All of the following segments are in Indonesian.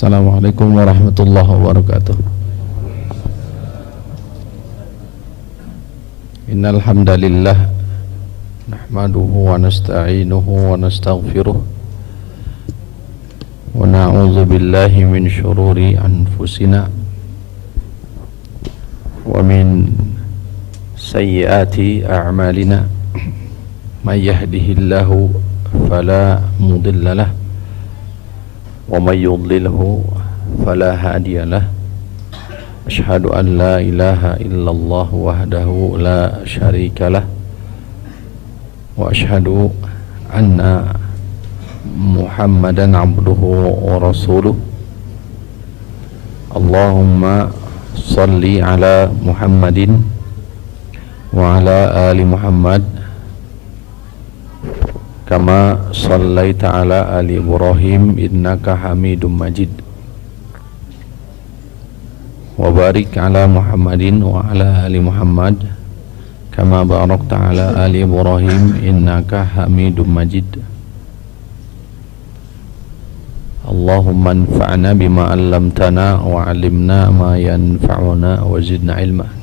Assalamualaikum warahmatullahi wabarakatuh. Innal hamdalillah nahmaduhu wa nasta'inuhu wa nastaghfiruh wa na'udzu billahi min syururi anfusina wa min sayyiati a'malina may yahdihillahu fala mudilla lahu wa may yudlilhu fala hadiya lahu. Asyhadu an la ilaha illallah wahdahu la syarika lah wa asyhadu anna Muhammadan abduhu wa rasuluh. Allahumma salli ala Muhammadin wa ala ali Muhammad kama sallaita ala ali Ibrahim innaka Hamidum Majid. Wa barik ala Muhammadin wa ala ali Muhammad kama barakta ala ali Ibrahim innaka Hamidum Majid. Allahumma anfa'na bima 'allamtana wa 'allimna ma yanfa'una wa zidna ilma.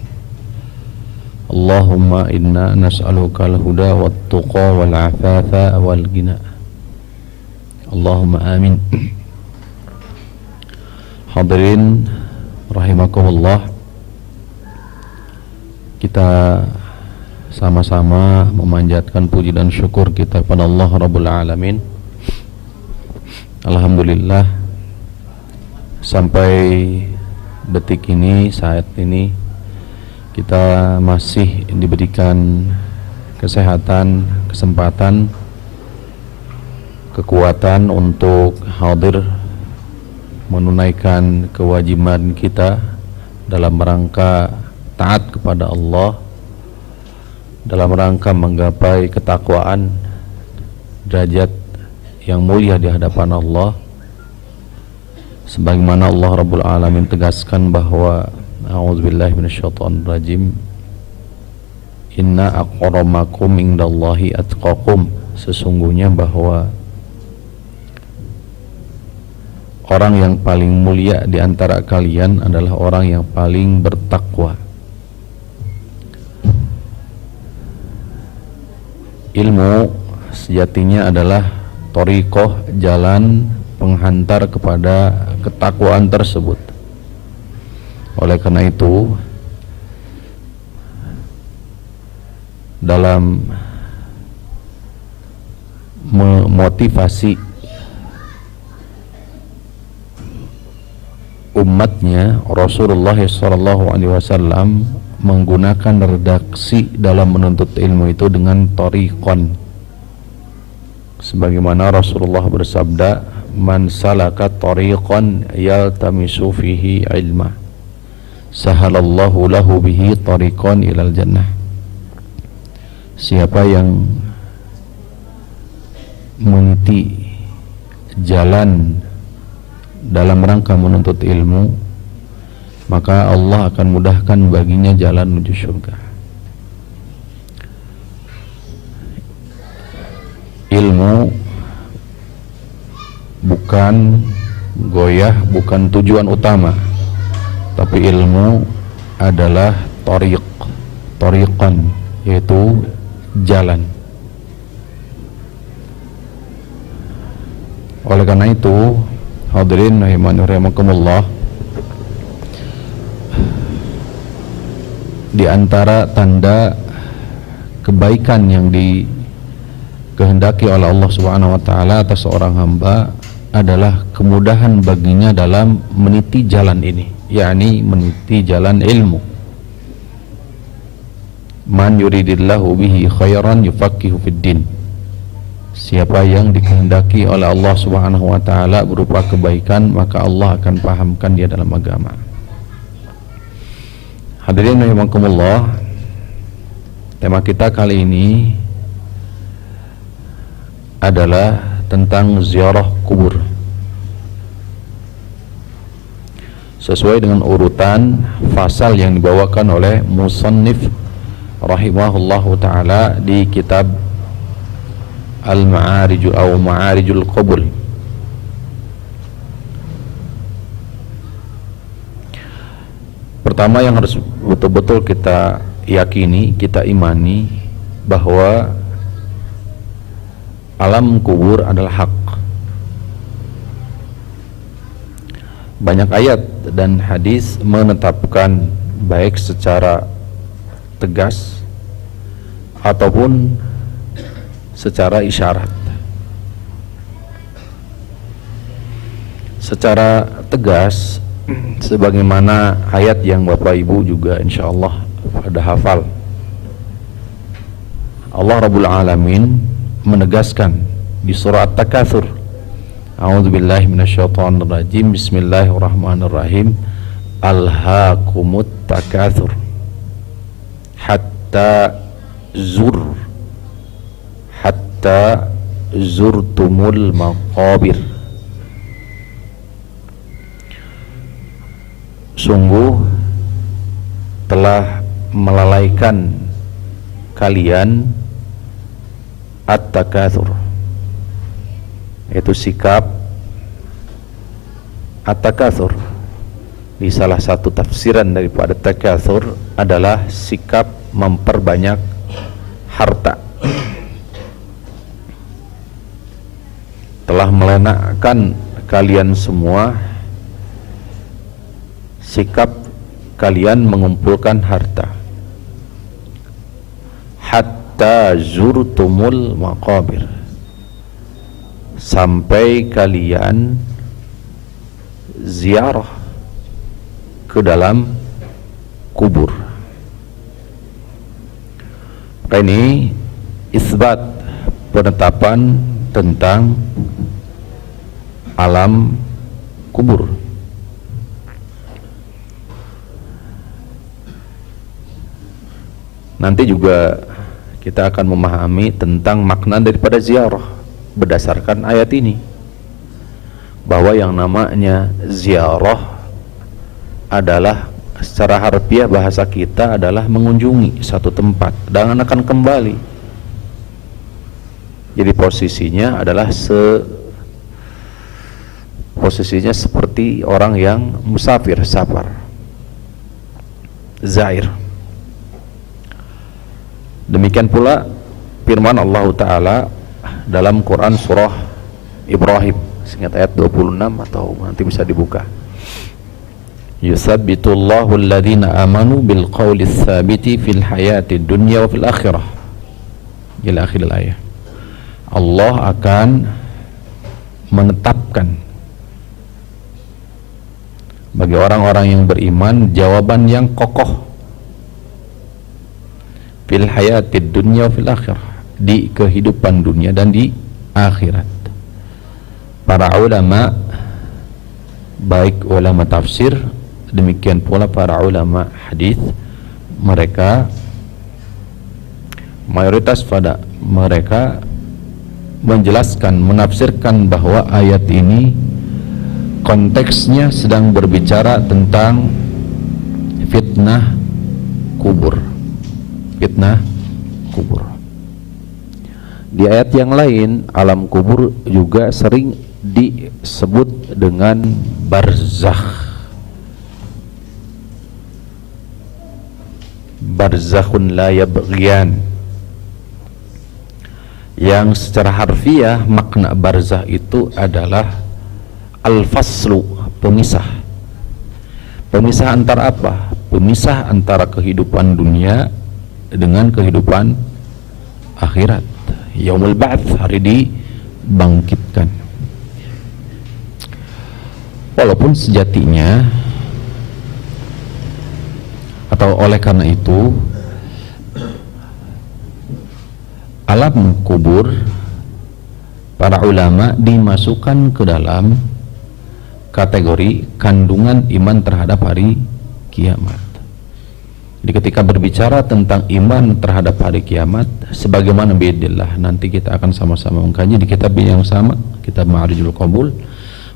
Allahumma inna nas'aluka al-huda wat-tuqa wal-'afafa wal-ghina. Allahumma amin. Hadirin rahimakumullah, kita sama-sama memanjatkan puji dan syukur kita kepada Allah Rabbul Alamin. Alhamdulillah, sampai detik ini, saat ini kita masih diberikan kesehatan, kesempatan, kekuatan untuk hadir menunaikan kewajiban kita dalam rangka taat kepada Allah, dalam rangka menggapai ketakwaan, derajat yang mulia di hadapan Allah, sebagaimana Allah Rabbul Alamin tegaskan bahwa a'udzubillahi minasyaitonir rajim, inna aqramakum indallahi atqakum, sesungguhnya bahwa orang yang paling mulia di antara kalian adalah orang yang paling bertakwa. Ilmu sejatinya adalah thariqah, jalan penghantar kepada ketakwaan tersebut. Oleh karena itu, dalam memotivasi umatnya, Rasulullah SAW menggunakan redaksi dalam menuntut ilmu itu dengan thariqan, sebagaimana Rasulullah bersabda, man salaka thariqan yaltamisu fihi ilma sahalallahu lahu bihi thariqan ilal jannah. Siapa yang meniti jalan dalam rangka menuntut ilmu, maka Allah akan mudahkan baginya jalan menuju surga. Ilmu bukan goyah, bukan tujuan utama, tapi ilmu adalah thariqan, yaitu jalan. Oleh karena itu, hadirin rahimakumullah, di antara tanda kebaikan yang dikehendaki oleh Allah Subhanahu wa taala atas seorang hamba adalah kemudahan baginya dalam meniti jalan ini, yakni meniti jalan ilmu. Man yuridillahu bihi khairan yufaqihu fid din. Siapa yang dikehendaki oleh Allah Subhanahu wa taala berupa kebaikan, maka Allah akan pahamkan dia dalam agama. Hadirin rahimakumullah, tema kita kali ini adalah tentang ziarah kubur. Sesuai dengan urutan fasal yang dibawakan oleh musannif rahimahullahu taala di kitab Al-Ma'arijul Qabul. Pertama yang harus betul-betul kita yakini, kita imani bahwa alam kubur adalah hak. Banyak ayat dan hadis menetapkan baik secara tegas ataupun secara isyarat. Secara tegas sebagaimana ayat yang Bapak Ibu juga insyaallah pada hafal. Allah Rabbul Alamin menegaskan di surah At-Takatsur, A'udzubillahi minasyaitonirrajim, Bismillahirrahmanirrahim, Alhaakumut takatsur hatta zurtumul maqabir. Sungguh telah melalaikan kalian at-takatsur, yaitu sikap at-takatsur. Di salah satu tafsiran daripada takatsur adalah sikap memperbanyak harta. Telah melenakkan kalian semua sikap kalian mengumpulkan harta, hatta zurtumul maqabir, sampai kalian ziarah ke dalam kubur. Ini isbat, penetapan tentang alam kubur. Nanti juga kita akan memahami tentang makna daripada ziarah berdasarkan ayat ini, bahwa yang namanya ziarah adalah secara harfiah bahasa kita adalah mengunjungi satu tempat dan akan kembali. Jadi posisinya adalah posisinya seperti orang yang musafir, safar, zair. Demikian pula firman Allah Ta'ala dalam Quran surah Ibrahim, ingat ayat 26 atau nanti bisa dibuka. Yusabbitullahu alladhina amanu bil qawli tsabiti fil hayati dunya wa fil akhirah ila akhir ayat. Allah akan menetapkan bagi orang-orang yang beriman jawaban yang kokoh fil hayatid dunya fil akhirah, di kehidupan dunia dan di akhirat. Para ulama, baik ulama tafsir demikian pula para ulama hadis, mereka mayoritas pada mereka menjelaskan, menafsirkan bahwa ayat ini konteksnya sedang berbicara tentang fitnah kubur. Fitnah kubur. Di ayat yang lain, alam kubur juga sering disebut dengan barzakh. Barzakhun la yabghiyan, yang secara harfiah makna barzakh itu adalah al-faslu, pemisah. Pemisah antara apa? Pemisah antara kehidupan dunia dengan kehidupan akhirat. Yaumul ba'ts, hari dibangkitkan. Walaupun sejatinya atau oleh karena itu alam kubur para ulama dimasukkan ke dalam kategori kandungan iman terhadap hari kiamat. Jadi ketika berbicara tentang iman terhadap hari kiamat, sebagaimana biidznillah nanti kita akan sama-sama mengkaji di kitab yang sama, kitab Ma'arijul Qabul,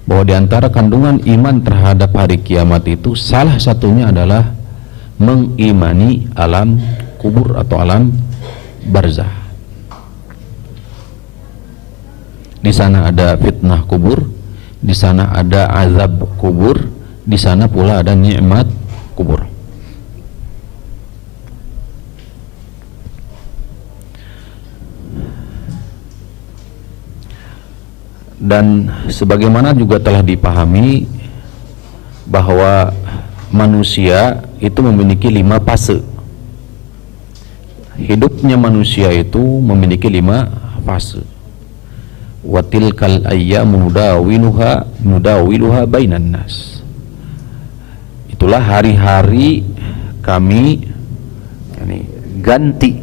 bahwa di antara kandungan iman terhadap hari kiamat itu salah satunya adalah mengimani alam kubur atau alam barzakh. Di sana ada fitnah kubur, di sana ada azab kubur, di sana pula ada nikmat kubur. Dan sebagaimana juga telah dipahami bahwa manusia itu memiliki 5 fase. Hidupnya manusia itu memiliki 5 fase. Wa tilkal ayyamu nudawiluha bainan nas. Itulah hari-hari kami ganti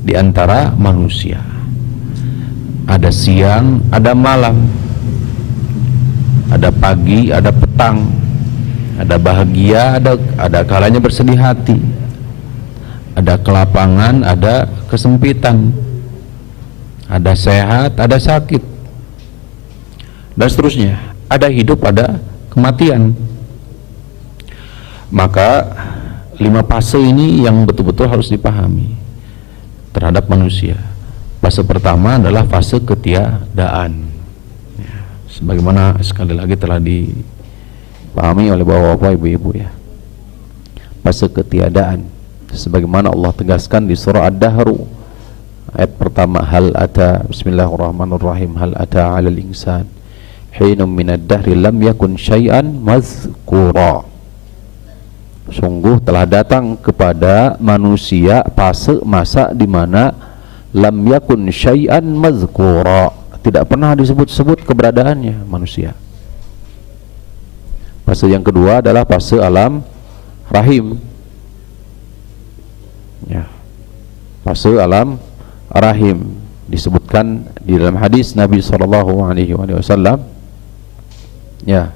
di antara manusia. Ada siang, ada malam, ada pagi, ada petang, ada bahagia, ada kalanya bersedih hati, ada kelapangan, ada kesempitan, ada sehat, ada sakit, dan seterusnya. Ada hidup, ada kematian. Maka 5 fase ini yang betul-betul harus dipahami terhadap manusia. Fase pertama adalah fase ketiadaan, ya, sebagaimana sekali lagi telah dipahami oleh bapak-bapak, ibu-ibu, ya. Fase ketiadaan sebagaimana Allah tegaskan di surah Ad-Dahru ayat pertama, hal ata, bismillahirrahmanirrahim, hal ata 'alal insan hinum minad dahri lam yakun syai'an mazkura. Sungguh telah datang kepada manusia fase masa di mana lam yakun syai'an mazkura, tidak pernah disebut-sebut keberadaannya manusia. Fase yang kedua adalah fase alam rahim, ya. Fase alam rahim disebutkan di dalam hadis Nabi SAW, ya,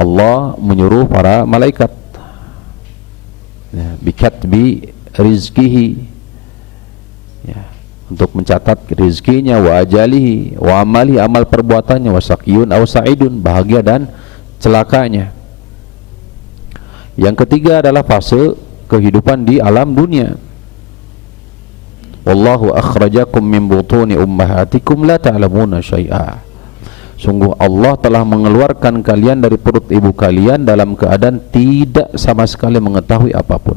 Allah menyuruh para malaikat, ya, bikatbi rizkihi, ya, untuk mencatat rizkinya, wa ajalihi wa amali, amal perbuatannya, wa saqiyun aw sa'idun, bahagia dan celakanya. Yang ketiga adalah fase kehidupan di alam dunia. Wallahu akhrajakum min butuni ummahatikum la ta'lamuna syai'a. Sungguh Allah telah mengeluarkan kalian dari perut ibu kalian dalam keadaan tidak sama sekali mengetahui apapun.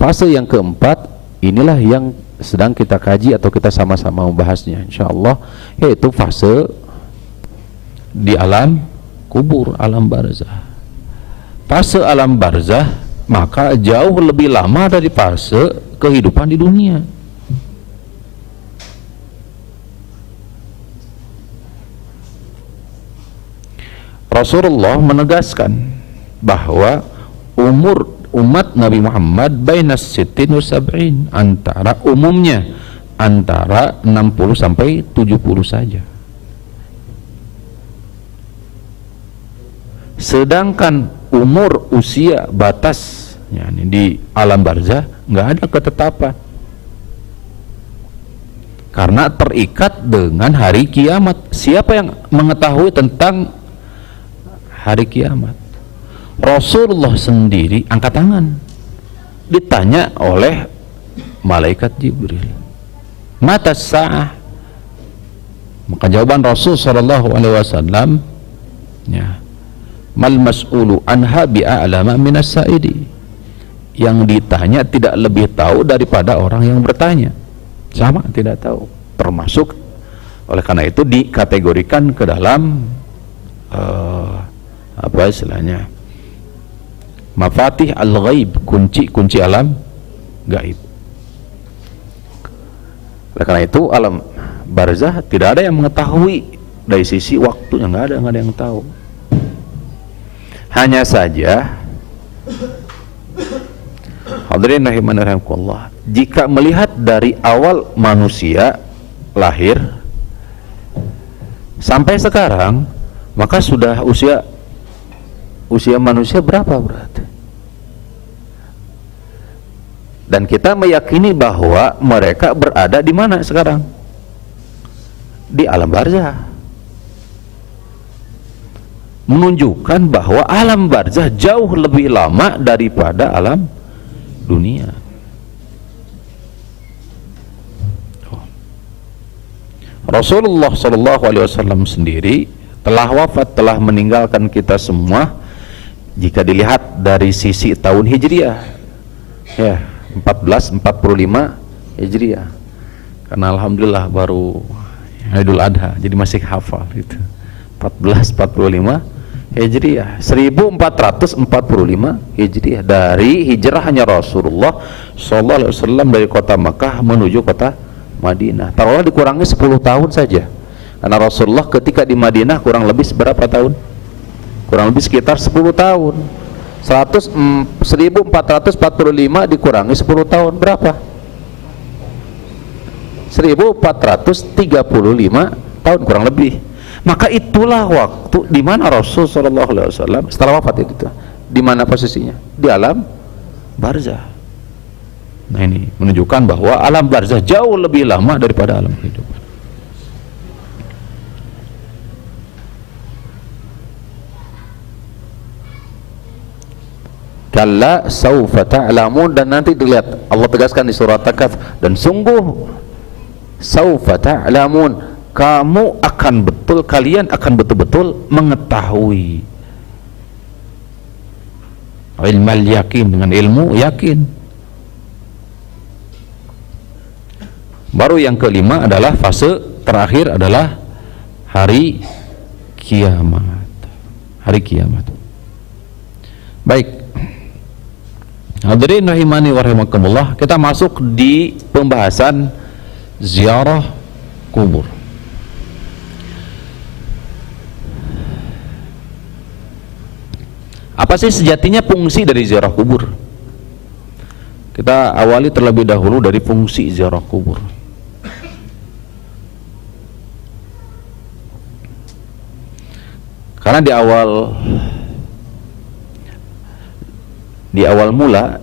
Fase yang keempat inilah yang sedang kita kaji atau kita sama-sama membahasnya, insyaallah, yaitu fase di alam kubur, alam barzah. Fase alam barzah maka jauh lebih lama dari fase kehidupan di dunia. Rasulullah menegaskan bahwa umur umat Nabi Muhammad bainas sittin wa sab'in, antara umumnya antara 60 sampai 70 saja. Sedangkan umur usia batas, ya, di alam barzah nggak ada ketetapan, karena terikat dengan hari kiamat. Siapa yang mengetahui tentang hari kiamat? Rasulullah sendiri angkat tangan ditanya oleh malaikat Jibril, mata sa'ah, maka jawaban Rasul sallallahu alaihi wasallam, ya, mal mas'ulu anha bi'a'lama minas sa'idi, yang ditanya tidak lebih tahu daripada orang yang bertanya. Sama, tidak tahu. Termasuk oleh karena itu dikategorikan ke dalam apa istilahnya, mafatih al-ghaib, kunci-kunci alam gaib. Oleh karena itu alam barzah tidak ada yang mengetahui dari sisi waktunya, nggak ada yang tahu. Hanya saja, hadirin rahimani rahimakumullah, jika melihat dari awal manusia lahir sampai sekarang, maka sudah usia manusia berapa berarti? Dan kita meyakini bahwa mereka berada di mana sekarang? Di alam barzah. Menunjukkan bahwa alam barzah jauh lebih lama daripada alam dunia. Rasulullah SAW sendiri telah wafat, telah meninggalkan kita semua. Jika dilihat dari sisi tahun Hijriah, ya, 1445 Hijriah. karena alhamdulillah baru Idul Adha jadi masih hafal gitu. 1445 Hijriah, 1445 Hijriah, dari hijrahnya Rasulullah sallallahu alaihi wasallam dari kota Makkah menuju kota Madinah. Taruhlah dikurangi 10 tahun saja. Karena Rasulullah ketika di Madinah kurang lebih berapa tahun? Kurang lebih sekitar 10 tahun. 1445 dikurangi 10 tahun berapa? 1435 tahun kurang lebih. Maka itulah waktu di mana Rasul sallallahu alaihi wasallam setelah wafat itu, di mana posisinya? Di alam barzah. Nah, ini menunjukkan bahwa alam barzah jauh lebih lama daripada alam kehidupan. Kalla saufa ta'lamun, dan nanti dilihat Allah tegaskan di surat At-Kahf, dan sungguh saufa ta'lamun, kamu akan kalian akan betul-betul mengetahui. Ilmal yakin, dengan ilmu yakin. Baru yang kelima adalah fase terakhir adalah hari kiamat. Hari kiamat. Baik. Hadirin rahimani wa rahimakumullah, kita masuk di pembahasan ziarah kubur. Apa sih sejatinya fungsi dari ziarah kubur? Kita awali terlebih dahulu dari fungsi ziarah kubur. Karena di awal mula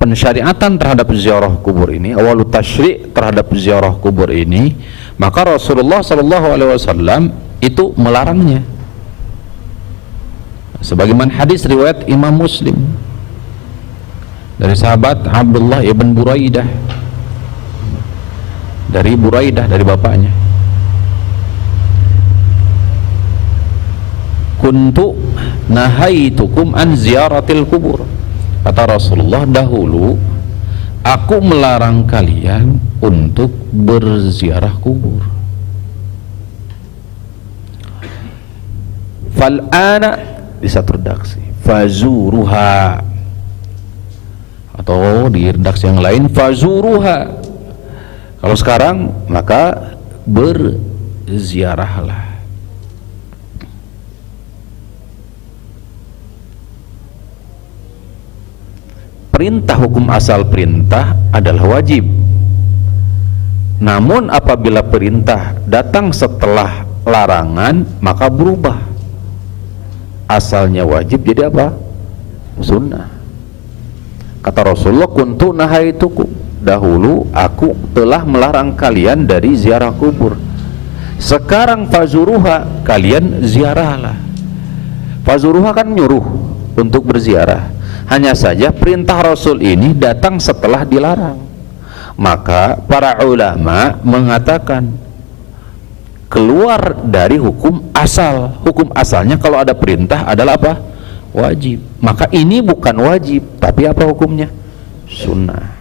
pensyariatan terhadap ziarah kubur ini, awal tasyri' terhadap ziarah kubur ini, maka Rasulullah sallallahu alaihi wasallam itu melarangnya. Sebagaimana hadis riwayat Imam Muslim dari sahabat Abdullah ibn Buraidah, dari bapaknya, kuntu nahaitukum an ziyaratil kubur, kata Rasulullah, dahulu aku melarang kalian untuk berziarah kubur. Fal'ana, di satu redaksi fazuruha, atau di redaksi yang lain fazuruha. Kalau sekarang maka berziarahlah. Perintah, hukum asal perintah adalah wajib. Namun apabila perintah datang setelah larangan maka berubah. Asalnya wajib jadi apa? Sunnah. Kata Rasulullah, kuntu nahaitukum, dahulu aku telah melarang kalian dari ziarah kubur. Sekarang fazuruha, kalian ziarahlah. Fazuruha kan nyuruh untuk berziarah. Hanya saja perintah Rasul ini datang setelah dilarang. Maka para ulama mengatakan keluar dari hukum asal. Hukum asalnya kalau ada perintah adalah apa? Wajib. Maka ini bukan wajib, tapi apa hukumnya? Sunnah.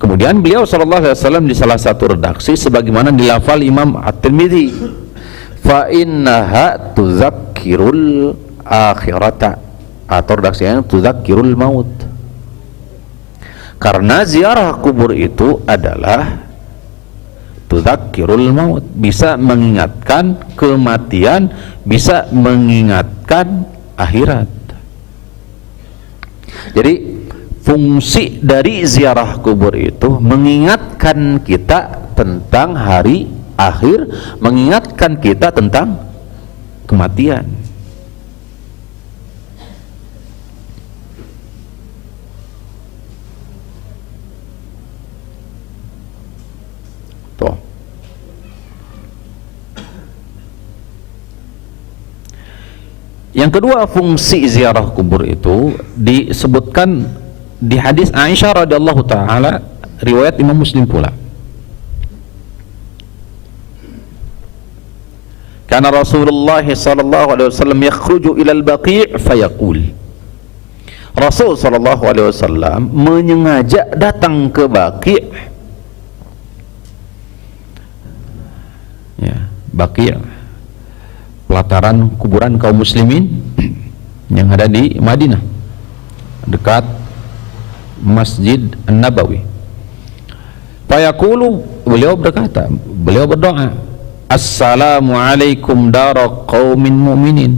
Kemudian beliau sallallahu alaihi wasallam di salah satu redaksi sebagaimana dilafal Imam At-Tirmidzi, fa innaha tuzakkirul akhirata, atau redaksinya tuzakkirul maut. Karena ziarah kubur itu adalah tuzakkirul maut, bisa mengingatkan kematian, bisa mengingatkan akhirat. Jadi fungsi dari ziarah kubur itu mengingatkan kita tentang hari akhir, mengingatkan kita tentang kematian. Tuh. Yang kedua, fungsi ziarah kubur itu disebutkan di hadis Aisyah radhiyallahu taala, riwayat Imam Muslim pula. Karena Rasulullah sallallahu alaihi wasallam yakhruju ila al-baqi' fayaqul, Rasul sallallahu alaihi wasallam menyengaja datang ke Baqi', ya, Baqi', pelataran kuburan kaum muslimin yang ada di Madinah dekat Masjid An-Nabawi. Fayaqulu, beliau berkata, beliau berdoa, Assalamualaikum dara qaumin mu'minin,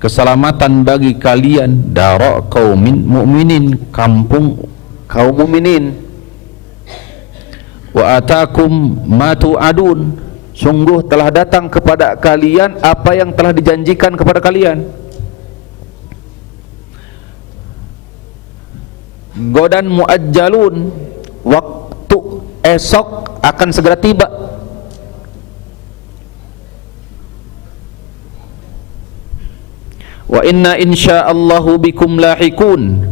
keselamatan bagi kalian, dara qaumin mu'minin, kampung kaum mukminin. Wa atakum ma tu'adun, sungguh telah datang kepada kalian apa yang telah dijanjikan kepada kalian. Godan muajjalun, waktu esok akan segera tiba. Wa inna insyaallahu bikum lahikun,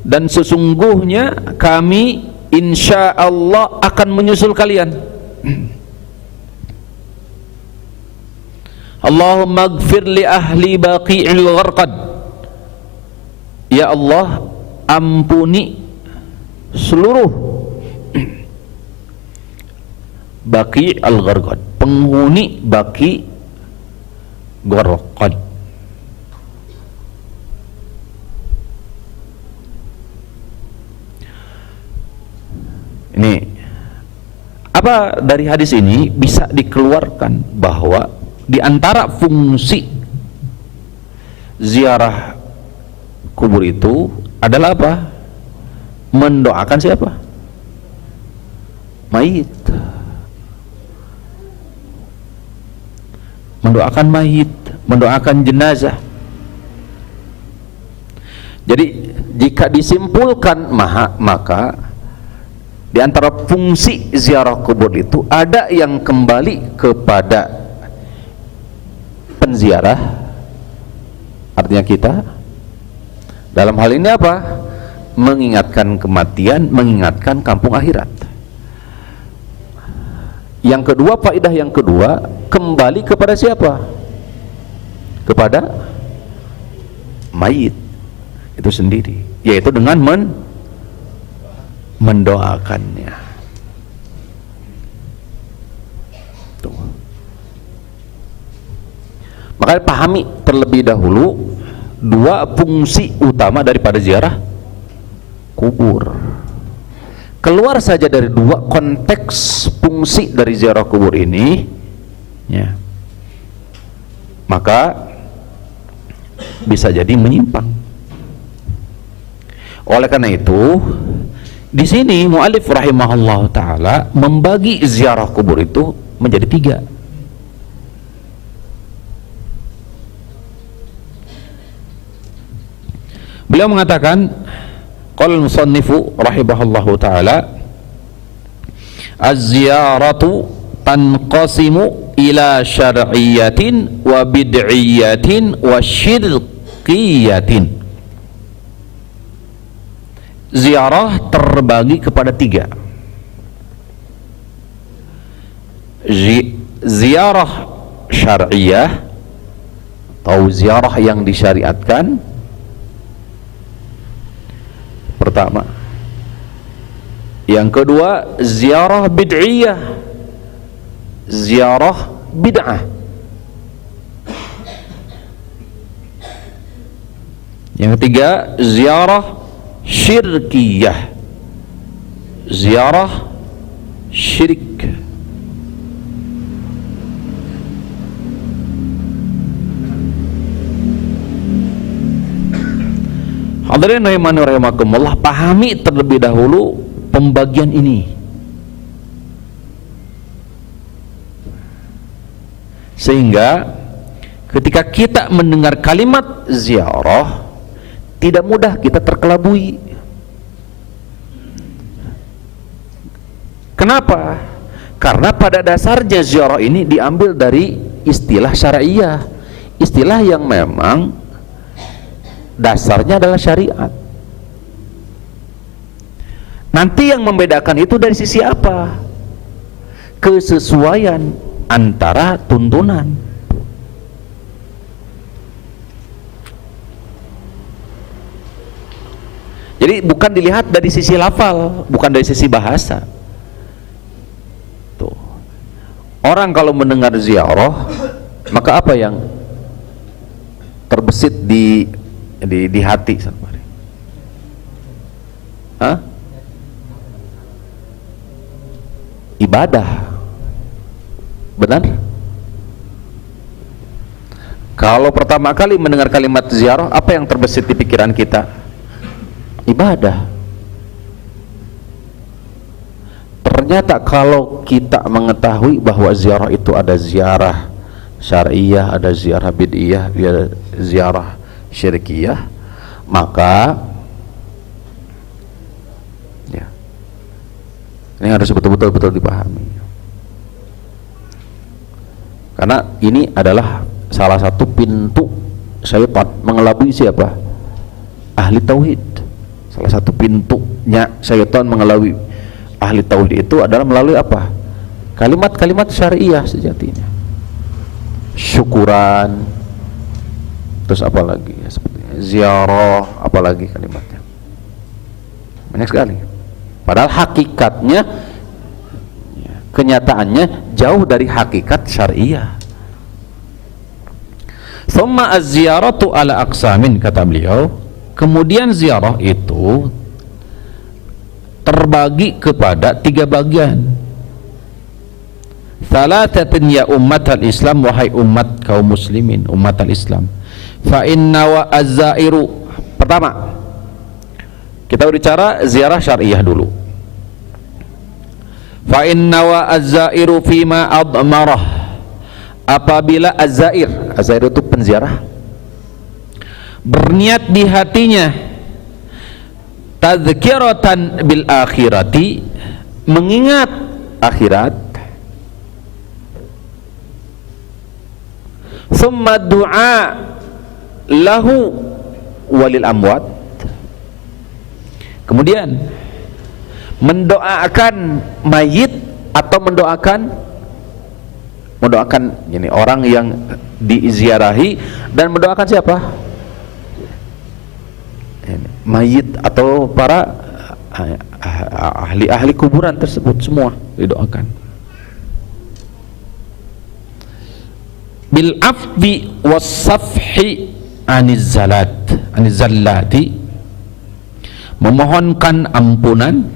dan sesungguhnya kami insyaallah akan menyusul kalian. Allahumma ighfir li ahli Baqi'il Gharqad, ya Allah, ampuni seluruh Baqi' al-Gharqad, penghuni Baqi' Gharqad. Ini apa dari hadis ini bisa dikeluarkan bahwa di antara fungsi ziarah kubur itu adalah apa? Mendoakan siapa? Mayit. Mendoakan mayit, mendoakan jenazah. Jadi jika disimpulkan maka di antara fungsi ziarah kubur itu ada yang kembali kepada penziarah, artinya kita dalam hal ini apa? Mengingatkan kematian, mengingatkan kampung akhirat. Yang kedua, faedah yang kedua, kembali kepada siapa? Kepada mayit itu sendiri, yaitu dengan mendoakannya. Tuh. Maka pahami terlebih dahulu dua fungsi utama daripada ziarah kubur. Keluar saja dari dua konteks fungsi dari ziarah kubur ini, ya, maka bisa jadi menyimpang. Oleh karena itu, di sini mu'alif rahimahullah ta'ala membagi ziarah kubur itu menjadi tiga. Beliau mengatakan, qala al-musannifu rahimahullahu ta'ala, az-ziyaratu tanqasimu ila syar'iyyatin wa bid'iyyatin wa syirkiyatin. Ziarah terbagi kepada tiga. Ziarah syar'iyah atau ziarah yang disyariatkan, pertama. Yang kedua, ziarah bid'iyah, ziarah bid'ah. Yang ketiga, ziarah syirkiyah, ziarah syirik. Hadirin rahimani rahimakumullah, pahami terlebih dahulu pembagian ini, sehingga ketika kita mendengar kalimat ziarah tidak mudah kita terkelabui. Kenapa? Karena pada dasarnya ziarah ini diambil dari istilah syariah, istilah yang memang dasarnya adalah syariat. Nanti yang membedakan itu dari sisi apa? Kesesuaian antara tuntunan. Jadi bukan dilihat dari sisi lafal, bukan dari sisi bahasa. Tuh. Orang kalau mendengar ziarah, maka apa yang terbesit di hati? Hah? Ibadah. Benar? Kalau pertama kali mendengar kalimat ziarah, apa yang terbesit di pikiran kita? Ibadah. Ternyata kalau kita mengetahui bahwa ziarah itu ada ziarah syariah, ada ziarah bid'iyah, ada ziarah syirkiyah, maka ya, ini harus betul-betul dipahami. Karena ini adalah salah satu pintu syaitan mengelabui siapa? Ahli tauhid. Salah satu pintunya syaitan mengelabui ahli tauhid itu adalah melalui apa? Kalimat-kalimat syariah sejatinya. Syukuran, terus apa lagi ya, seperti ziarah, apalagi kalimatnya banyak sekali. Padahal hakikatnya, kenyataannya jauh dari hakikat syariah. Thumma az-ziyaratu ala aqsamin, kata beliau. Kemudian ziarah itu terbagi kepada 3 bagian. Thalathatin ya ummatal Islam, wahai umat kaum muslimin, umat al-Islam. Fa inna wa az-zairu. Pertama, kita bicara ziarah syariah dulu. Fa inna wa az-zairu fima admarah. Apabila az-zair itu penziarah, berniat di hatinya tadzkiratan bil akhirati, mengingat akhirat, thumma du'a lahu walil amwat, kemudian mendoakan mayit atau mendoakan ini orang yang diziarahi, dan mendoakan siapa? Mayit atau para ahli kuburan tersebut, semua didoakan. Bil afwi was safhi aniz zallati, memohonkan ampunan,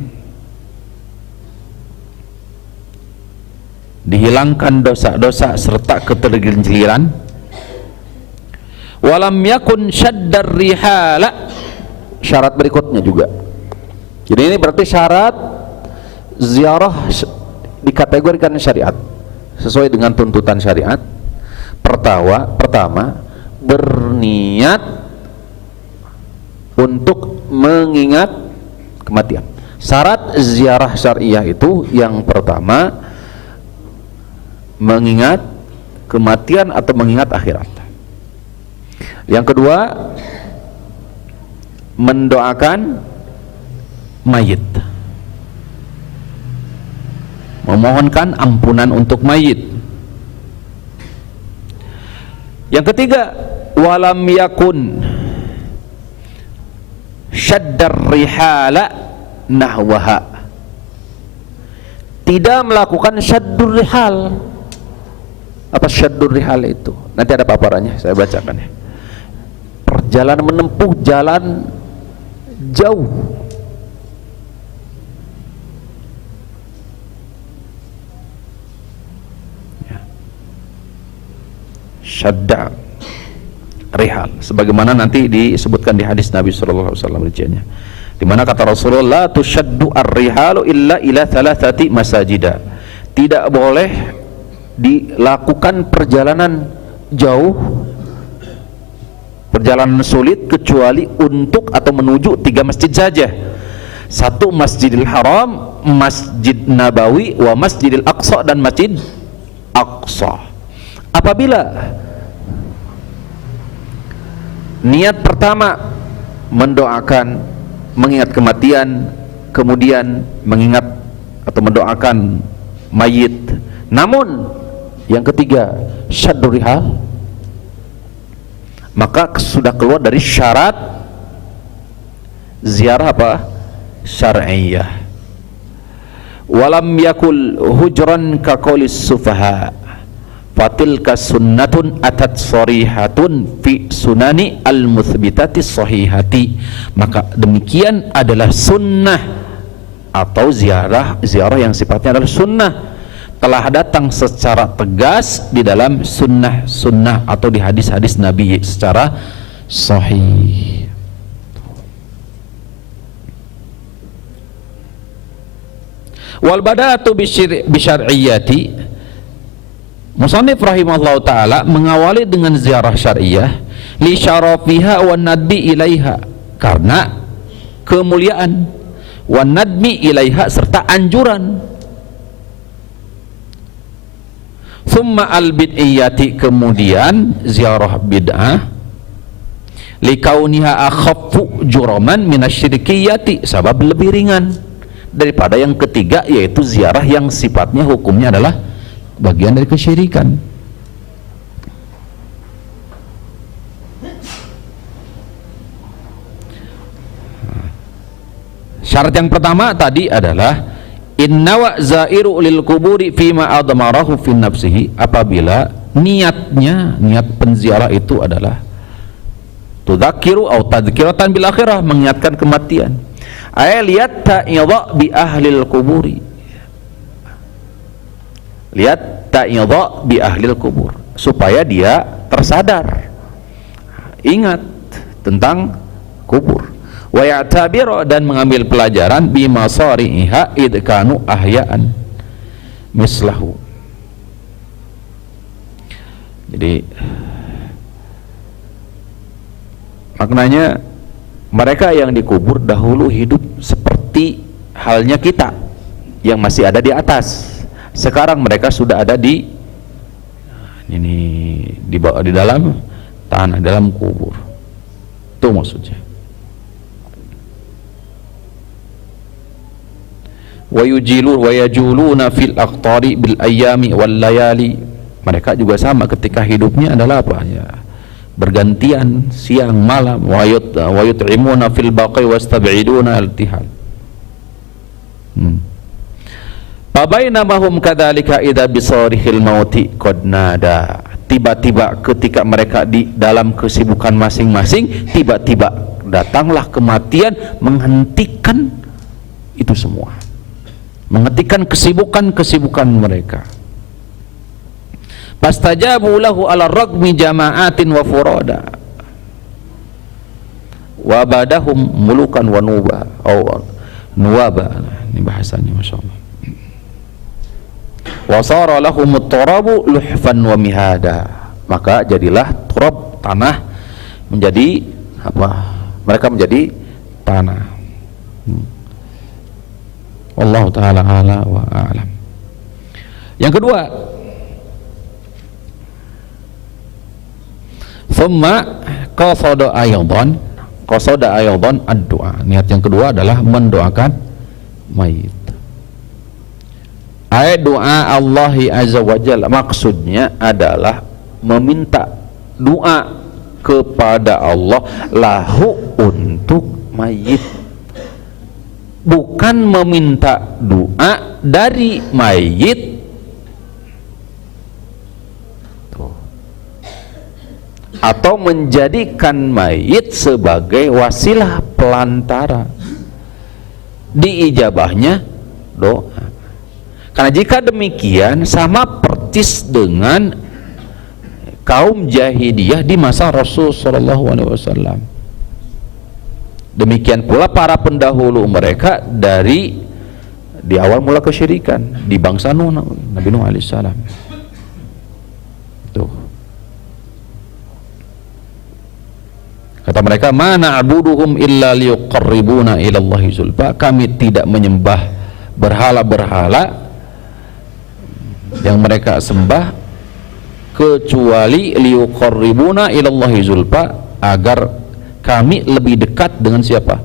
dihilangkan dosa-dosa serta ketergelinciran. Walam yakun syaddar rihala, syarat berikutnya juga. Jadi ini berarti syarat ziarah dikategorikan syariat sesuai dengan tuntutan syariat. Pertama, berniat untuk mengingat kematian. Syarat ziarah syariah itu yang pertama, mengingat kematian atau mengingat akhirat. Yang kedua, mendoakan mayit, memohonkan ampunan untuk mayit. Yang ketiga, walam yakun syaddar rihala nahwaha, tidak melakukan syaddur rihal. Apa syaddur rihal itu? Nanti ada paparannya, saya bacakan ya. Perjalanan, menempuh jalan jauh, ya. Syadda rihal, sebagaimana nanti disebutkan di hadis Nabi sallallahu alaihi wasallam rinciannya, di mana kata Rasulullah, la tushaddu ar-rihalu illa ila thalathati masajida, tidak boleh dilakukan perjalanan jauh, perjalanan sulit, kecuali untuk atau menuju 3 masjid saja. 1 Masjidil Haram, Masjid Nabawi, wa Masjidil Aqsa, dan Masjid Aqsa. Apabila niat pertama mendoakan, mengingat kematian, kemudian mengingat atau mendoakan mayit, namun yang ketiga syaddur rihal, maka sudah keluar dari syarat ziarah apa? Syar'iyah. Walam yakul hujran ka qaulis sufaha fatilka sunnatun atat sharihatun fi sunani al-muthbitati sahihati. Maka demikian adalah sunnah atau ziarah yang sifatnya adalah sunnah, telah datang secara tegas di dalam sunnah atau di hadis-hadis Nabi secara sahih. Wal bada'atu bisyar'iyyati, musannif rahimahullah ta'ala mengawali dengan ziarah syariah li syarafiha wan nadbi ilaiha, karena kemuliaan, wan nadmi ilaiha serta anjuran. Thumma al bid'iyyati, kemudian ziarah bid'ah li kauniha akhaffu juraman minasyirkiyati, sabab lebih ringan daripada yang ketiga, yaitu ziarah yang sifatnya hukumnya adalah bagian dari kesyirikan. Syarat yang pertama tadi adalah innawa zairu lil kuburi fima admarahu fi nafsihi, apabila niat penziarah itu adalah tudzakiru atau tadzkiratan bil akhirah, mengingatkan kematian. Lihat ta'idha bi ahlil kuburi, lihat ta'idha bi ahlil kubur, supaya dia tersadar, ingat tentang kubur. Wa ya'tabira, dan mengambil pelajaran bi masari'iha id kanu ahya'an mislahu. Jadi maknanya mereka yang dikubur dahulu hidup seperti halnya kita yang masih ada di atas. Sekarang mereka sudah ada di dalam tanah, dalam kubur. Itu maksudnya. Wa yajuluna fil aqtari bil ayami wal layali. Mereka juga sama, ketika hidupnya adalah apa? Ya, bergantian siang malam. Wa yut'imuna fil baqi wastab'iduna al-tihal. Fabainamahum kadzalika idza bisarihil mauti qad nada. Tiba-tiba ketika mereka di dalam kesibukan masing-masing, tiba-tiba datanglah kematian menghentikan itu semua, menghentikan kesibukan mereka. Fastajabu lahu ala ragmi jama'atin wa furada wa badahum mulukan wa nuwaba. Ini bahasanya Masya Allah. Wa sara lahum at-turabu luhfan wa mihada, maka jadilah turab, tanah, menjadi apa? Mereka menjadi tanah. Wallahu ta'ala ala wa a'lam. Yang kedua, thumma qasada aydan ad-du'a. Niat yang kedua adalah mendoakan mayit. Ayat doa Allahi azza wa jalla, maksudnya adalah meminta doa kepada Allah lahu, untuk mayit, bukan meminta doa dari mayit atau menjadikan mayit sebagai wasilah pelantara diijabahnya doa. Karena jika demikian sama persis dengan kaum jahiliyah di masa Rasul sallallahu alaihi wasallam. Demikian pula para pendahulu mereka di awal mula kesyirikan di bangsa Nuh, Nabi Nuh alaihissalam. Tuh. Kata mereka, "Ma na'buduhum illa liyuqarribuna ila Allahi zulfa." Kami tidak menyembah berhala-berhala yang mereka sembah kecuali liyuqarribuna ila Allahi zulfa, agar kami lebih dekat dengan siapa?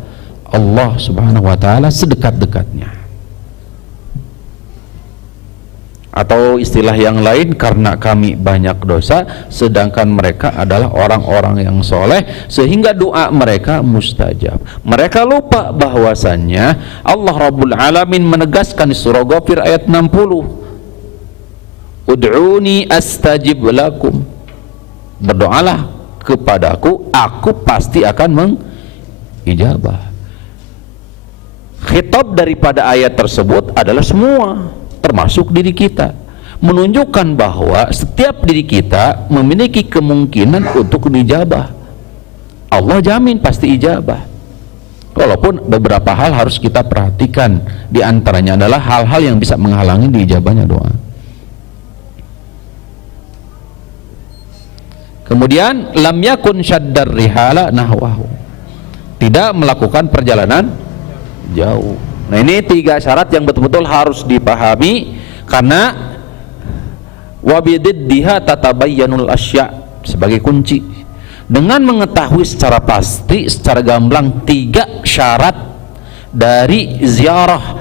Allah Subhanahu wa taala sedekat-dekatnya. atau istilah yang lain, karena kami banyak dosa sedangkan mereka adalah orang-orang yang soleh sehingga doa mereka mustajab. Mereka lupa bahwasannya Allah Rabbul Alamin menegaskan di surah Ghafir ayat 60, ud'uni astajib lakum, berdoalah kepadaku, aku pasti akan mengijabah. Khitab daripada ayat tersebut adalah semua, termasuk diri kita, menunjukkan bahwa setiap diri kita memiliki kemungkinan untuk dijabah. Allah jamin pasti ijabah, walaupun beberapa hal harus kita perhatikan. Di antaranya adalah hal-hal yang bisa menghalangi diijabahnya doa. Kemudian lam yakun syaddar rihala nahwahu, tidak melakukan perjalanan jauh. Nah, ini 3 syarat yang betul-betul harus dipahami, karena wabididdiha tatabayyanul asya, sebagai kunci. Dengan mengetahui secara pasti, secara gamblang 3 syarat dari ziarah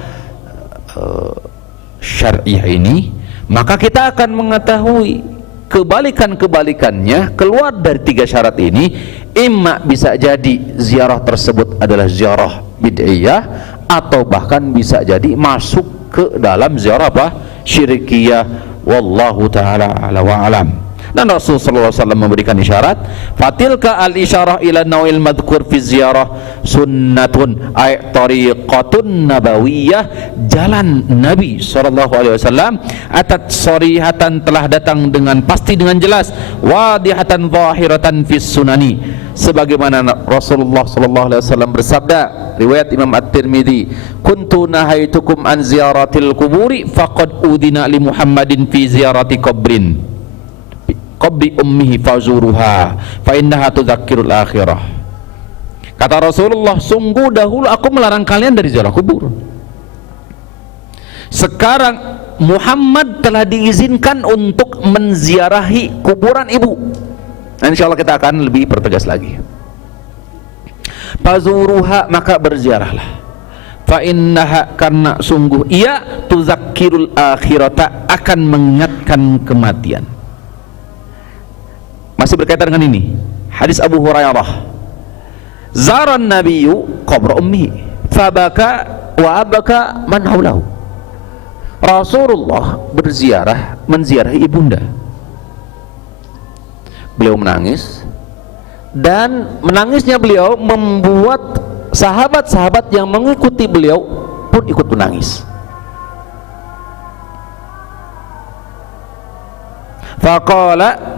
syariah ini, maka kita akan mengetahui kebalikan-kebalikannya. Keluar dari 3 syarat ini, imma bisa jadi ziarah tersebut adalah ziarah bid'iyah, atau bahkan bisa jadi masuk ke dalam ziarah apa? Syirikiyah. Wallahu ta'ala ala wa alam. Dan Rasulullah SAW memberikan isyarat, fatilka al-isyarah ila nawil madhkur fi ziyarah sunnatun ay tariqatun nabawiyah, jalan Nabi SAW atat sorihatan, telah datang dengan pasti, dengan jelas, wadihatan zahiratan fis sunani, sebagaimana Rasulullah SAW bersabda, riwayat Imam At-Tirmidzi, kuntu nahaitukum an ziyaratil kuburi faqad udina li Muhammadin fi ziyarati qabri ummihi fazuruha fa innaha tudzakkirul akhirah. Kata Rasulullah, sungguh dahulu aku melarang kalian dari ziarah kubur, sekarang Muhammad telah diizinkan untuk menziarahi kuburan ibu. Nah, insyaallah kita akan lebih pertegas lagi. Fazuruha, maka berziarahlah. Fa innaha, karena sungguh ia, tudzakkirul akhirata, akan mengingatkan kematian. Masih berkaitan dengan ini, hadis Abu Hurairah, zaran nabiyyu qabra ummi fabaka wa abaka man haulahu. Rasulullah menziarahi ibunda, beliau menangis, dan menangisnya beliau membuat sahabat-sahabat yang mengikuti beliau pun ikut menangis. Faqala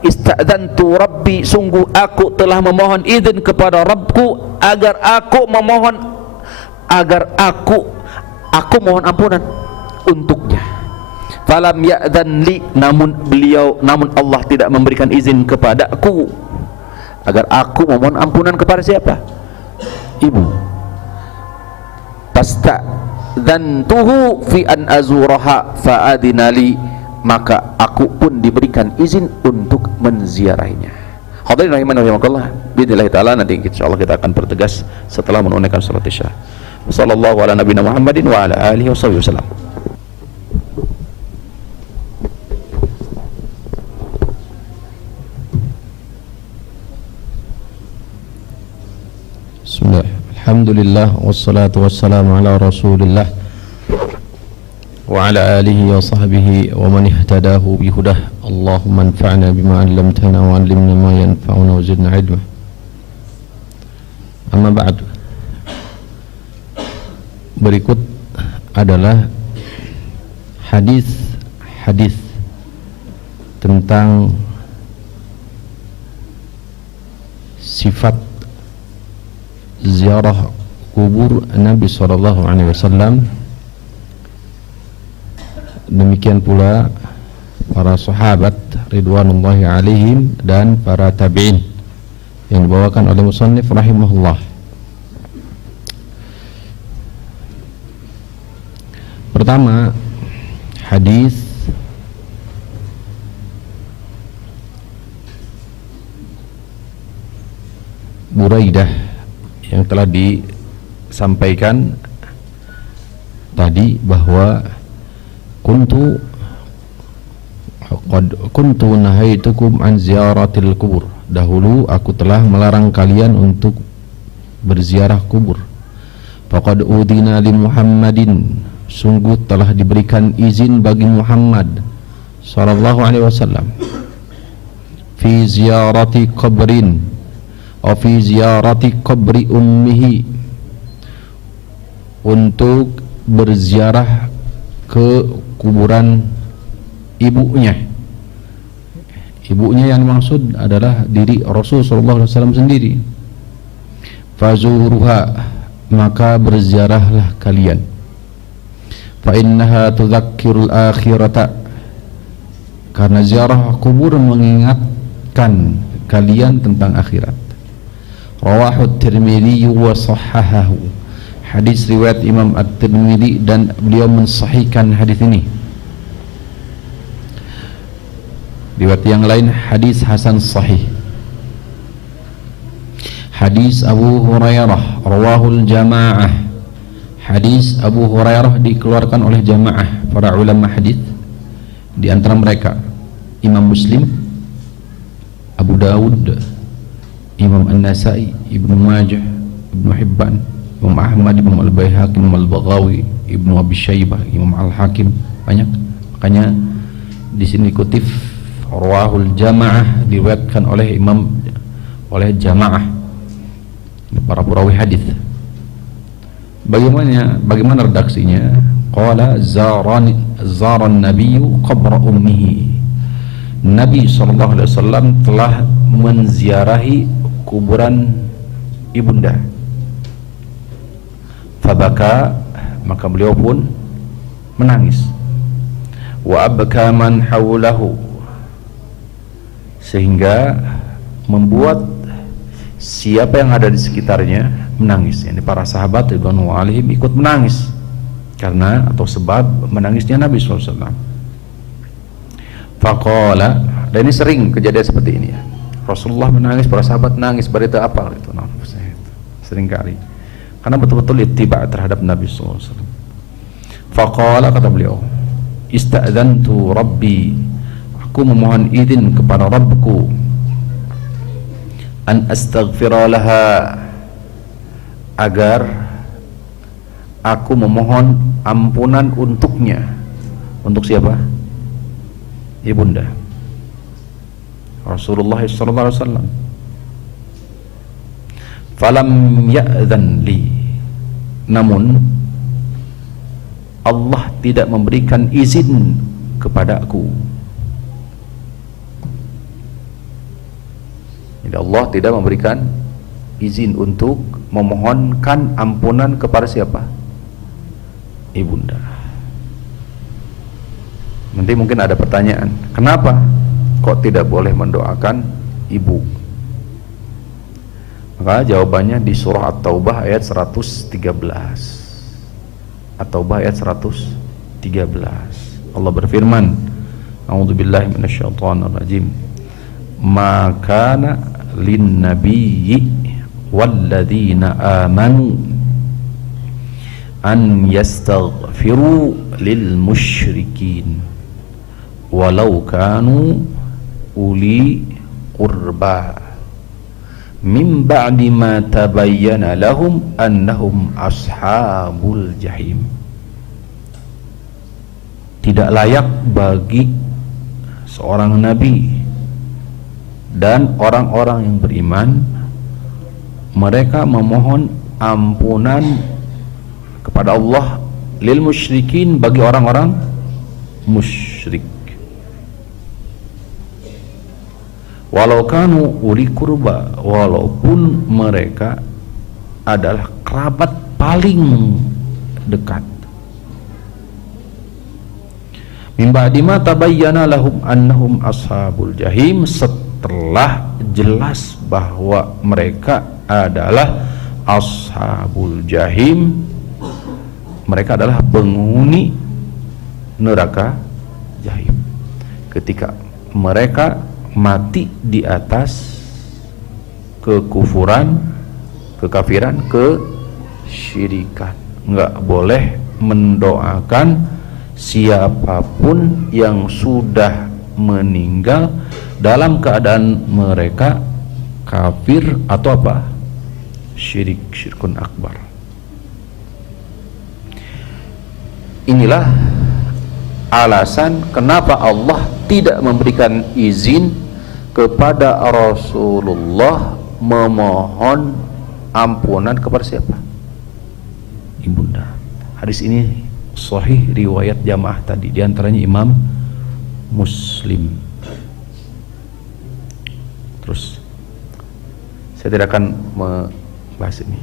istadzantu rabbi, sungguh aku telah memohon izin kepada Rabbku agar aku mohon ampunan untuknya. Falam ya'dzan li, namun Allah tidak memberikan izin kepadaku agar aku memohon ampunan kepada siapa? Ibu. Fastadzantuhu fi an azuraha fa adina li, maka aku pun diberikan izin untuk menziarahinya. Hadirin rahimani wa rahimakumullah, biidznillah taala nanti insyaallah kita akan pertegas setelah menunaikan salat Isya. Wassallallahu ala nabiyina Muhammadin wa ala alihi wasallam. Bismillah. Alhamdulillah wassalatu wassalamu ala Rasulillah wa ala alihi wa sahbihi wa man ihtadahu bihudah. Allahumma anfa'na bima 'allamtana wa 'allimna ma yanfa'una wa zidna 'ilma. Amma ba'd. Berikut adalah hadis tentang sifat ziarah kubur Nabi sallallahu alaihi wasallam. Demikian pula para sahabat ridwanullahi alaihim dan para tabi'in yang dibawakan oleh musannif rahimahullah. Pertama, hadis Buraidah yang telah disampaikan tadi, bahwa kuntu qad kuntu nahaitukum an ziyaratil kubur, dahulu aku telah melarang kalian untuk berziarah kubur. Faqad udina li Muhammadin, sungguh telah diberikan izin bagi Muhammad sallallahu alaihi wasallam, fi ziyarati qabrin atau fi ziyarati qabri ummihi, untuk berziarah ke kuburan ibunya. Ibunya yang dimaksud adalah diri Rasul sallallahu alaihi wasallam sendiri. Fazuruha, maka berziarahlah kalian. Fa innaha tudzakkirul akhirata, karena ziarah kubur mengingatkan kalian tentang akhirat. Rawahu Tirmidzi wa sahhahahu, hadis riwayat Imam At-Tirmidzi dan beliau mensahihkan hadis ini. Riwayat yang lain hadis hasan sahih. Hadis Abu Hurairah rawahul jamaah, hadis Abu Hurairah dikeluarkan oleh jamaah para ulama hadis, di antara mereka Imam Muslim, Abu Dawud, Imam An-Nasai, Ibnu Majah, Ibnu Hibban, Imam Ahmad, Imam Al-Baihaqi, Imam Al-Baghawi, Ibnu Abi Syaibah, Imam Al-Hakim, banyak. Makanya di sini kutip rawahul jamaah, diriwayatkan oleh jamaah, para perawi hadis. Bagaimana redaksinya? Qala zaran nabiyyu qabra ummihi, Nabi sallallahu alaihi wasallam telah menziarahi kuburan ibunda. Fabaka, maka beliau pun menangis. Wa abka man haulahu, sehingga membuat siapa yang ada di sekitarnya menangis. Ini para sahabat radhiyallahu alaihim ikut menangis karena atau sebab menangisnya Nabi SAW. Faqala, dan ini sering kejadian seperti ini ya. Rasulullah menangis, para sahabat menangis, berita apa itu? Sering kali karena betul-betul ittiba terhadap Nabi SAW. Faqala, kata beliau, ista'dzantu rabbi, aku memohon izin kepada Rabbku, an astaghfira laha, agar aku memohon ampunan untuknya. Untuk siapa? Ibunda Rasulullah sallallahu alaihi wasallam. Falam ya'dzan li, namun Allah tidak memberikan izin kepadaku. Jadi Allah tidak memberikan izin untuk memohonkan ampunan kepada siapa? Ibunda. Nanti mungkin ada pertanyaan, kenapa kok tidak boleh mendoakan ibu? Maka jawabannya di surah At-Taubah ayat 113. At-Taubah ayat 113. Allah berfirman, a'udzubillahi minasyaitonir rajim. Ma kana lin nabiyyi walladzina amanu an yastaghfiru lil musyrikin walau kanu uli qurba min ba'di ma tabayyana lahum annahum ashabul jahim. Tidak layak bagi seorang nabi dan orang-orang yang beriman mereka memohon ampunan kepada Allah lil musyrikin, bagi orang-orang musyrik, walau kanu uli kurba, walaupun mereka adalah kerabat paling dekat. Min ba'di ma tabayyana lahum annahum ashabul jahim, setelah jelas bahwa mereka adalah ashabul jahim, mereka adalah penghuni neraka jahim, ketika mereka mati di atas kekufuran, kekafiran, kesyirikan. Enggak boleh mendoakan siapapun yang sudah meninggal dalam keadaan mereka kafir atau apa? Syirkun akbar. Inilah alasan kenapa Allah tidak memberikan izin kepada Rasulullah memohon ampunan kepada siapa? Ibunda. Hadis ini sahih riwayat jamaah tadi, diantaranya Imam Muslim. Terus saya tidak akan membahas ini.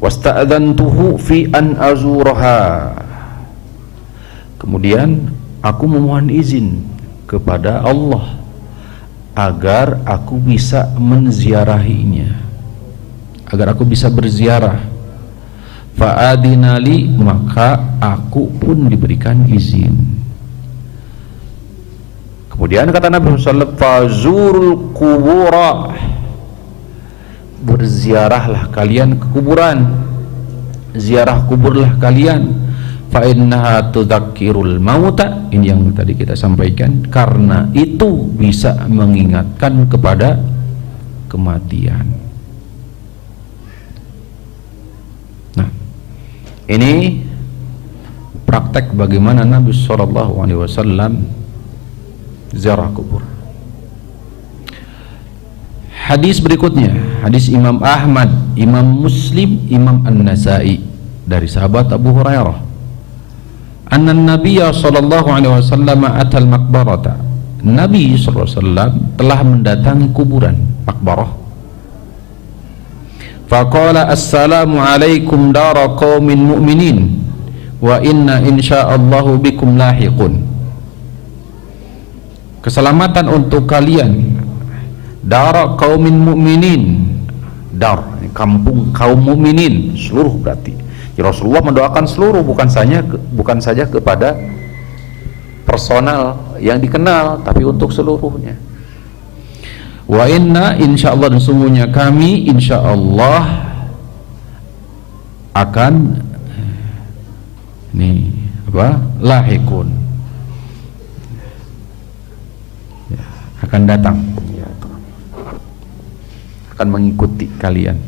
Wasta'adzantuhu fi an azuraha. Kemudian aku memohon izin kepada Allah agar aku bisa menziarahinya, agar aku bisa berziarah. Fa'adinali, maka aku pun diberikan izin. Kemudian kata Nabi SAW, fazurul kubura, berziarahlah kalian ke kuburan, ziarah kuburlah kalian. Fa innaha tudzakkirul mauta, ini yang tadi kita sampaikan, karena itu bisa mengingatkan kepada kematian. Nah, ini praktek bagaimana Nabi SAW ziarah kubur. Hadis berikutnya, hadis Imam Ahmad, Imam Muslim, Imam An-Nasai, dari sahabat Abu Hurairah, anna Nabiya sallallahu alaihi wasallam atal maqbarata, Nabi sallallahu alaihi wasallam telah mendatangi kuburan maqbarah. Faqala assalamu alaikum dara qaumin mu'minin wa inna insyaallahu bikum lahiqun. Keselamatan untuk kalian, dar kaumin mu'minin, dar kampung kaum mukminin seluruh berarti. Ya, Rasulullah mendoakan seluruh, bukan saja kepada personal yang dikenal, tapi untuk seluruhnya. Wa inna insyaallah, dan sungguhnya kami insyaallah akan ini apa? Lahikun, ya, akan datang, akan mengikuti kalian.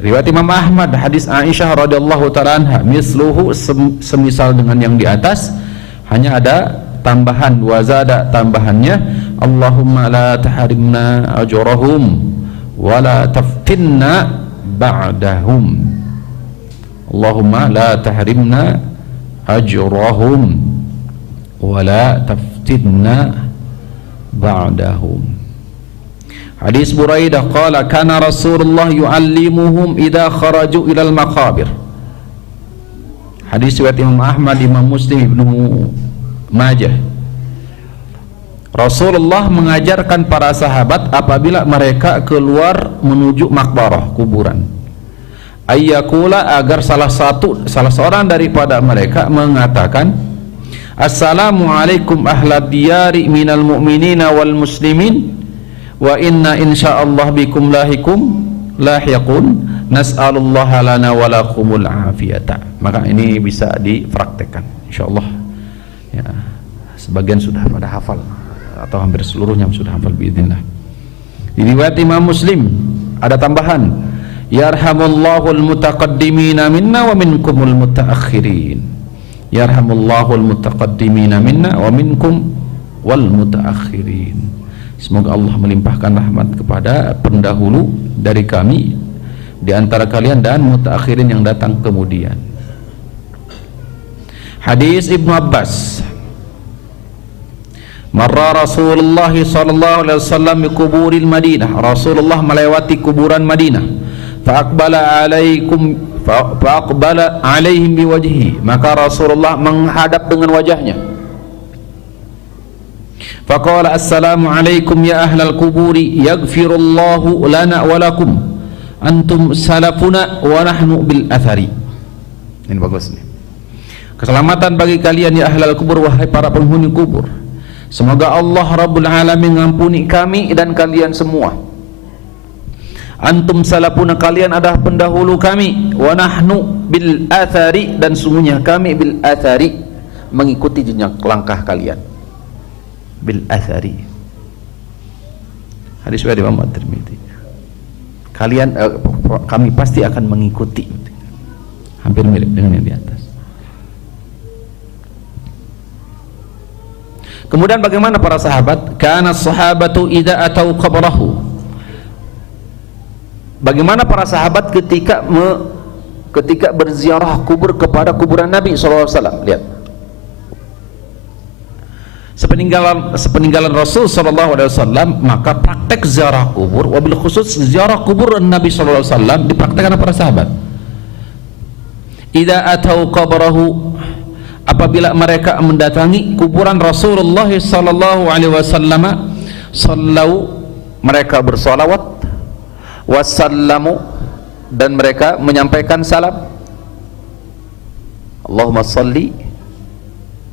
Riwayat Imam Ahmad, hadis Aisyah radhiyallahu ta'ala anha, misluhu, semisal dengan yang di atas, hanya ada tambahan, wazada, tambahannya, Allahumma la tahrimna ajrahum wa la taftinna ba'dahum. Allahumma la tahrimna ajrahum wa la taftinna ba'dahum. Hadis Buraidah qala kana Rasulullah yu'allimuhum idza kharaju ilal maqabir. Hadis riwayat Imam Ahmad, Imam Muslim, Ibnu Majah. Rasulullah mengajarkan para sahabat apabila mereka keluar menuju makbarah, kuburan, ayyakula, agar salah seorang daripada mereka mengatakan, assalamualaikum ahlad diyari minal mu'minina wal muslimin wa inna insyaallah bikum lahiqun nas'alullaha lana wa lakumul afiyata. Maka ini bisa dipraktekkan insyaallah ya. Sebagian sudah pada hafal atau hampir seluruhnya sudah hafal biidznillah. Di riwayat Imam Muslim ada tambahan, yarhamullahul mutaqaddimina minna wa minkumul mutaakhirin. Yarhamullahul mutaqaddimina minna wa minkum wal mutaakhirin. Semoga Allah melimpahkan rahmat kepada pendahulu dari kami di antara kalian dan mutaakhirin yang datang kemudian. Hadis Ibnu Abbas, marra Rasulullah sallallahu alaihi wasallam bi kuburil Madinah. Rasulullah melewati kuburan Madinah. Fa aqbala alaihim biwajhihi. Maka Rasulullah menghadap dengan wajahnya. Faqala assalamu alaikum ya ahlal kuburi yaghfirullahu lana wa lakum antum salafuna wa nahnu bil athari. Ini bagus nih. Keselamatan bagi kalian ya ahlal kubur, wahai para penghuni kubur. Semoga Allah Rabbul Alamin mengampuni kami dan kalian semua. Antum salafuna, kalian adalah pendahulu kami, wa nahnu bil athari, dan sungguhnya kami bil athari, mengikuti jejak langkah kalian. bil athari. Hadis riwayat Imam At-Tirmidzi. Kami pasti akan mengikuti, hampir mirip dengan yang di atas. Kemudian bagaimana para sahabat? Kana sahabatu idza atau qabrahu. Bagaimana para sahabat ketika berziarah kubur kepada kuburan Nabi SAW. Lihat, sepeninggalan Rasul SAW, maka praktek ziarah kubur, wabil khusus ziarah kubur Nabi SAW dipraktekkan oleh para sahabat. Idza atau qabrahu, apabila mereka mendatangi kuburan Rasulullah SAW, sallau, mereka bersalawat, wasallamu, dan mereka menyampaikan salam. Allahumma salli,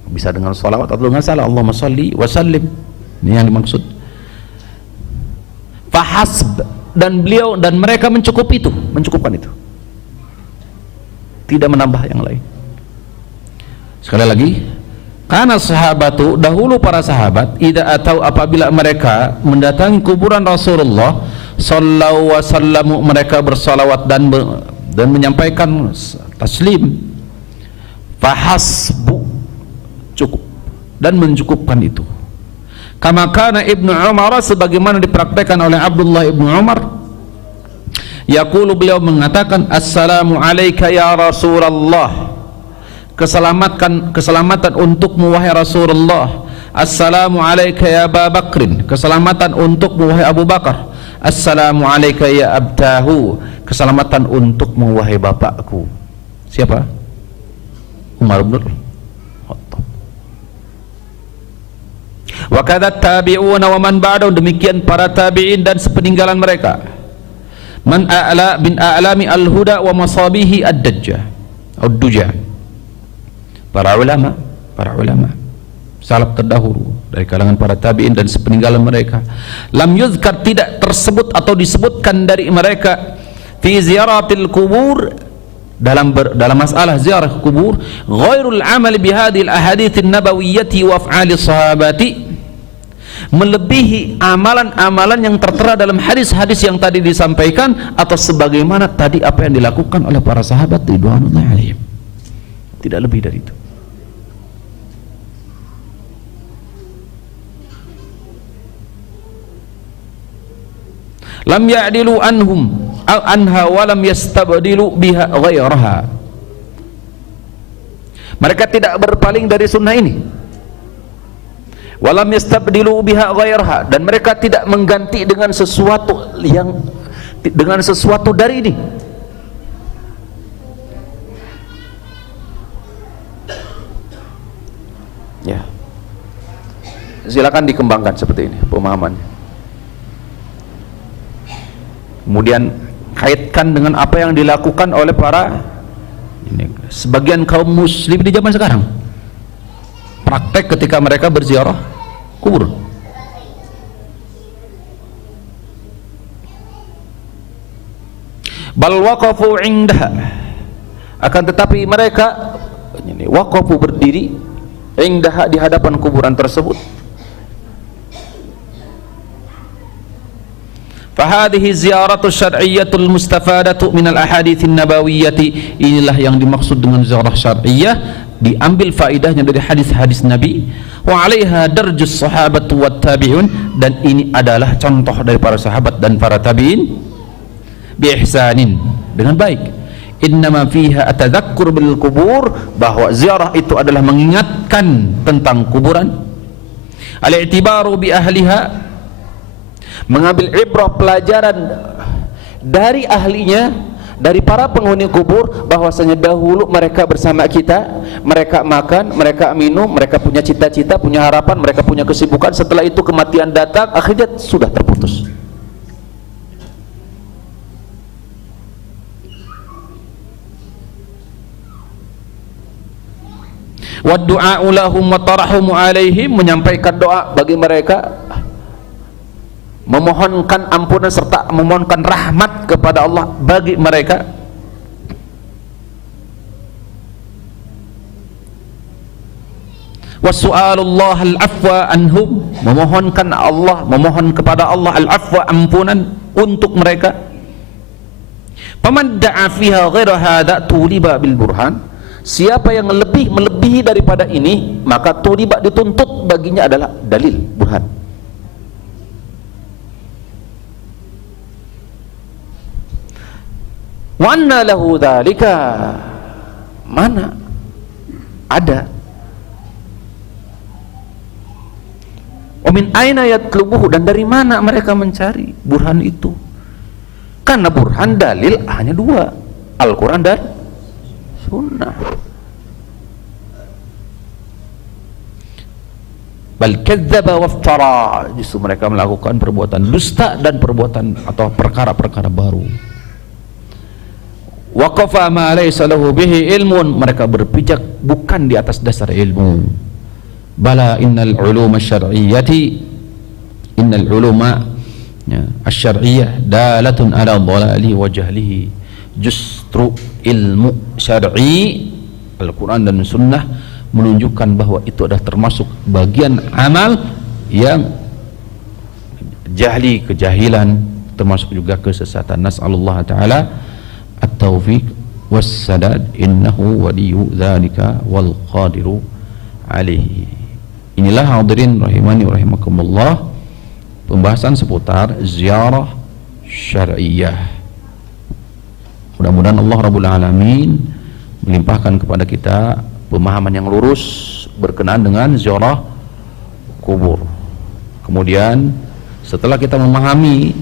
bisa dengan salawat atau dengan salam. Allahumma salli wa sallim, ini yang dimaksud. Fahasb, dan beliau dan mereka mencukupkan itu, tidak menambah yang lain. Sekali lagi, karena sahabatu, dahulu para sahabat, idza atau, apabila mereka mendatangi kuburan Rasulullah sallallahu wa sallamu, mereka bersalawat dan menyampaikan taslim. Fahasbu, cukup dan mencukupkan itu. Kama kana Ibnu Umar, sebagaimana dipraktekkan oleh Abdullah Ibnu Umar, yaqulu, beliau mengatakan, assalamu alayka ya Rasulullah, keselamatan untukmu wahai Rasulullah. Assalamu alayka ya Abu Bakrin, keselamatan untukmu wahai Abu Bakar. Assalamu alayka ya abtahu, keselamatan untukmu wahai bapakku. Siapa? Umar bin Khattab. Wa kadza tabi'una wa man ba'dahum, demikian para tabi'in dan sepeninggalan mereka. Man a'la bin a'lami al-huda wa masabihi ad-dajjah ad-duja. Para ulama salaf terdahulu dari kalangan para tabi'in dan sepeninggalan mereka, lam yuzkar, tidak tersebut atau disebutkan dari mereka, fi ziyaratil kubur, dalam masalah ziarah kubur, ghairul amal bihadhil ahaditsin nabawiyyati wa af'ali sahabati, melebihi amalan-amalan yang tertera dalam hadis-hadis yang tadi disampaikan, atau sebagaimana tadi apa yang dilakukan oleh para sahabat ridwanullahi alaihim, tidak lebih dari itu. Lam ya'dilu anhum anha wa lam yastabdilu biha ghairaha, mereka tidak berpaling dari sunnah ini. Walam yastabdilu biha ghairaha, dan mereka tidak mengganti dengan sesuatu dari ini. Ya, silakan dikembangkan seperti ini pemahamannya. Kemudian kaitkan dengan apa yang dilakukan oleh sebagian kaum muslim di zaman sekarang, praktek ketika mereka berziarah kubur. Bal waqafu indaha, akan tetapi mereka waqafu, berdiri, indaha, di hadapan kuburan tersebut. Fahadhihi ziyaratu syar'iyyatul mustafadatu minal ahaditsin nabawiyyati, inilah yang dimaksud dengan ziarah syar'iyyah, diambil faidahnya dari hadis-hadis Nabi. Wa 'alaiha darjus sahabatu wat tabi'un, dan ini adalah contoh dari para sahabat dan para tabi'in, bi ihsanin, dengan baik. Innama fiha atadzakkur bil kubur, bahwa ziarah itu adalah mengingatkan tentang kuburan. Al-i'tibaru bi ahliha, mengambil ibrah, pelajaran dari ahlinya, dari para penghuni kubur, bahwasanya dahulu mereka bersama kita, mereka makan, mereka minum, mereka punya cita-cita, punya harapan, mereka punya kesibukan. Setelah itu kematian datang, akhirnya sudah terputus. Wa du'a'u lahum wa tarahumu alaihim, menyampaikan doa bagi mereka, memohonkan ampunan serta memohonkan rahmat kepada Allah bagi mereka. wa su'alullah al-afwa anhum, memohon kepada Allah al-afwa, ampunan untuk mereka. Faman da'a fiha ghaira hadza tuliba bil burhan, siapa yang melebihi daripada ini, maka tuliba dituntut baginya adalah dalil, burhan. Wa anna lahu dzalika, mana ada. Wa min aina yatlubuhu, dan dari mana mereka mencari burhan itu? Karena burhan, dalil hanya dua, Al-Quran dan Sunnah. Bal kadzdzaba waftara, justru mereka melakukan perbuatan dusta dan perbuatan atau perkara-perkara baru. Waqafa ma laysa lahu bihi ilmun, mereka berpijak bukan di atas dasar ilmu. Bala innal uluma syar'iyyati, innal uluma asy-syar'iyyah dalatun ala dhalali wa jahlihi, justru ilmu syar'i Al-Quran dan Sunnah menunjukkan bahwa itu adalah termasuk bagian amal yang jahli, kejahilan, termasuk juga kesesatan. Nas'alullah ta'ala at-taufiq was-sadad, innahu waliyyu dzalika wal qadiru alaihi. Inilah hadirin rahimani wa rahimakumullah, pembahasan seputar ziarah syar'iyyah. Mudah-mudahan Allah Rabbul Alamin melimpahkan kepada kita pemahaman yang lurus berkenaan dengan ziarah kubur. Kemudian setelah kita memahami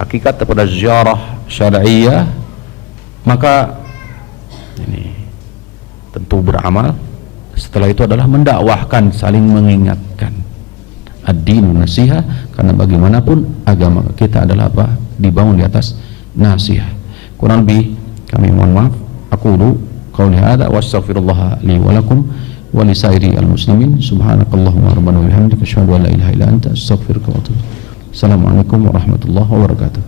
hakikat daripada ziarah syar'iyyah, maka ini tentu beramal. Setelah itu adalah mendakwahkan, saling mengingatkan. Ad-dinu nasiha, karena bagaimanapun agama kita adalah apa? Dibangun di atas nasiha. Kurang lebih kami mohon maaf. Aqulu qauli hadza wa astaghfirullah li wa lakum wa li sairi al-muslimin. Subhanakallahumma rabbana wa bihamdika asyhadu an la ilaha illa anta astaghfiruka wa atubu ilaik. Assalamualaikum warahmatullahi wabarakatuh.